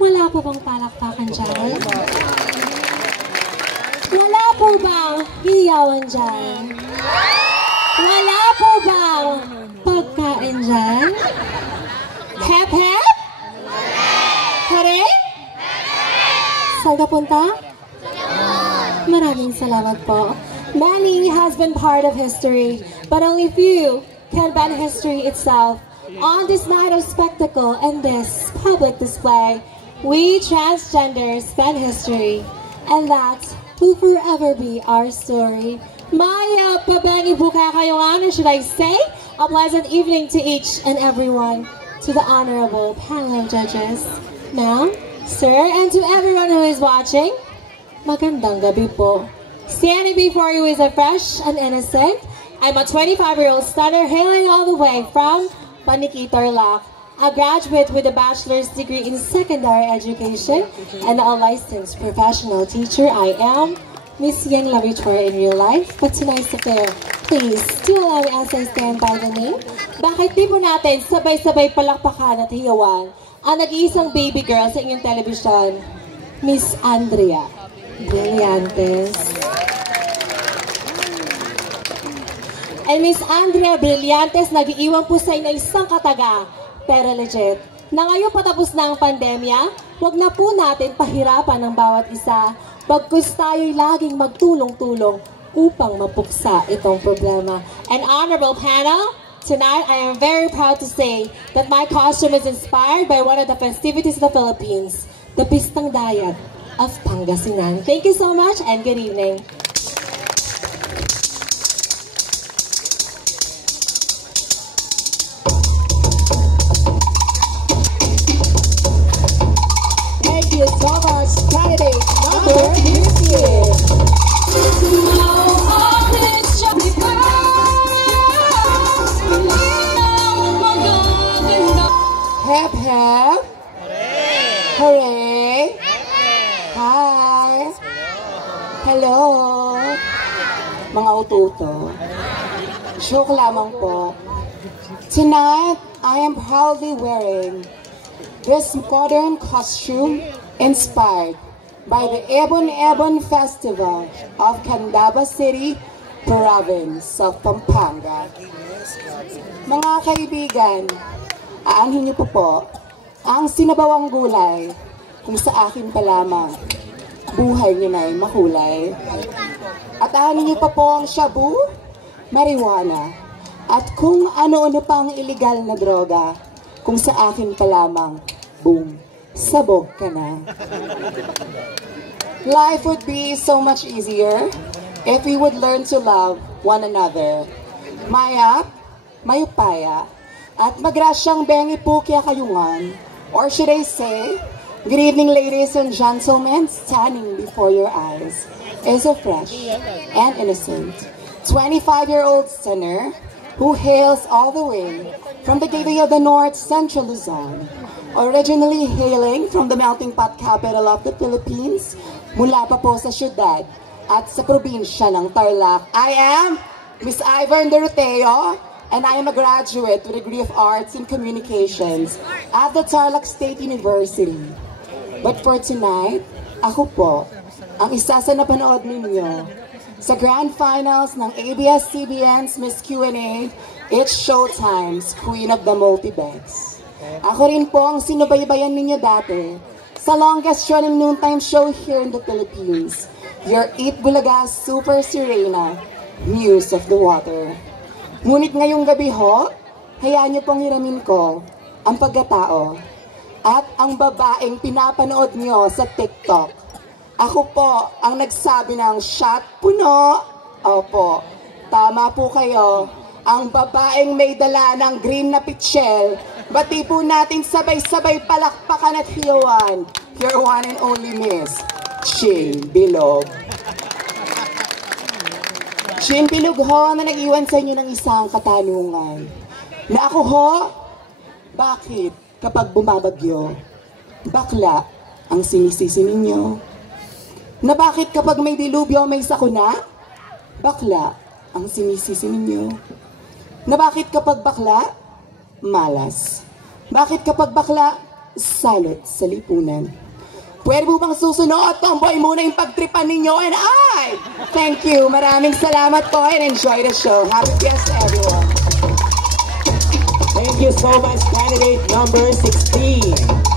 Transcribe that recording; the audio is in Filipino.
Wala po bang palakpakan dyan? Wala po bang hiyawan dyan? Wala po bang pagkain dyan? Hep hep? Hare? Saan ka punta? Maraming salamat po. Many has been part of history, but only few can bend history itself. On this night of spectacle and this public display, we transgenders bend history, and that will forever be our story. Maya pabangi buka kayo or should I say, a pleasant evening to each and everyone, to the honorable panel of judges, ma'am, sir, and to everyone who is watching. Magandang gabi po. Standing before you is a fresh and innocent. I'm a 25-year-old stunner hailing all the way from Paniki, Tarlac, a graduate with a bachelor's degree in secondary education and a licensed professional teacher. I am Miss Yang Lavitor in real life, but tonight's affair, please do allow me as I stand by the name. Bakit di po natin sabay-sabay palakpakan at hiyawan ang nag-iisang baby girl sa inyong telebisyon, Miss Andrea Brillantes. And Miss Andrea Brillantes, nag-iiwan po sa inyo isang kataga, pero legit, na ngayon patapos na ang pandemya, wag na po natin pahirapan ng bawat isa, bagkus tayo'y laging magtulong-tulong upang mapuksa itong problema. And honorable panel, tonight I am very proud to say that my costume is inspired by one of the festivities of the Philippines, the Pistang Dayat of Pangasinan. Thank you so much and good evening. Candidate number 50. Hep hep. Hooray. Hi. Hello. Mga ututo. Joke lamang po. Tonight, I am proudly wearing this modern costume inspired by the Ebon Ebon Festival of Candaba City, Province of Pampanga. Mga kaibigan, aanhin niyo po ang sinabawang gulay kung sa akin pa lamang buhay niyo na'y makulay. At aanhin niyo po ang shabu, marijuana, at kung ano-ano pang illegal na droga kung sa akin pa lamang, boom, sabog ka na. Life would be so much easier if we would learn to love one another. Mayap, mayupaya, at magrasyang bengi po kaya kayungan. Or should I say, good evening ladies and gentlemen, standing before your eyes is a fresh and innocent 25-year-old sinner who hails all the way from the gateway of the North Central Luzon, originally hailing from the melting pot capital of the Philippines, mula pa po sa syudad at sa probinsya ng Tarlac. I am Miss Ivern Doroteo, and I am a graduate with a degree of Arts in Communications at the Tarlac State University. But for tonight, ako po ang isa sa napanood ninyo sa Grand Finals ng ABS-CBN's Miss Q&A, It's Showtime's Queen of the Multibex. Ako rin po ang sinubaybayan ninyo dati sa longest running noontime show here in the Philippines, your Eat Bulaga Super Sirena, Muse of the Water. Ngunit ngayong gabi ho, hayaan niyo pong hiramin ko ang pagkatao at ang babaeng pinapanood niyo sa TikTok. Ako po ang nagsabi ng shot puno. Opo, tama po kayo. Ang babaeng may dala ng green na pitchel. Bati po natin sabay-sabay palakpakan at hiyawan. Your one and only Miss Chin Bilog. Chin Bilog ho, na nag-iwan sa inyo ng isang katanungan. Na ako ho, bakit kapag bumabagyo, bakla ang sinisisi ninyo? Na bakit kapag may dilubyo may sakuna, bakla ang sinisisi ninyo? Na bakit kapag bakla, malas, Bakit kapag bakla, salot sa lipunan? Pwede mo bang susunod? Tomboy muna yung pagtripan ninyo. And thank you. Maraming salamat po and enjoy the show. Happy Fiesta, everyone. Thank you so much, candidate number 16.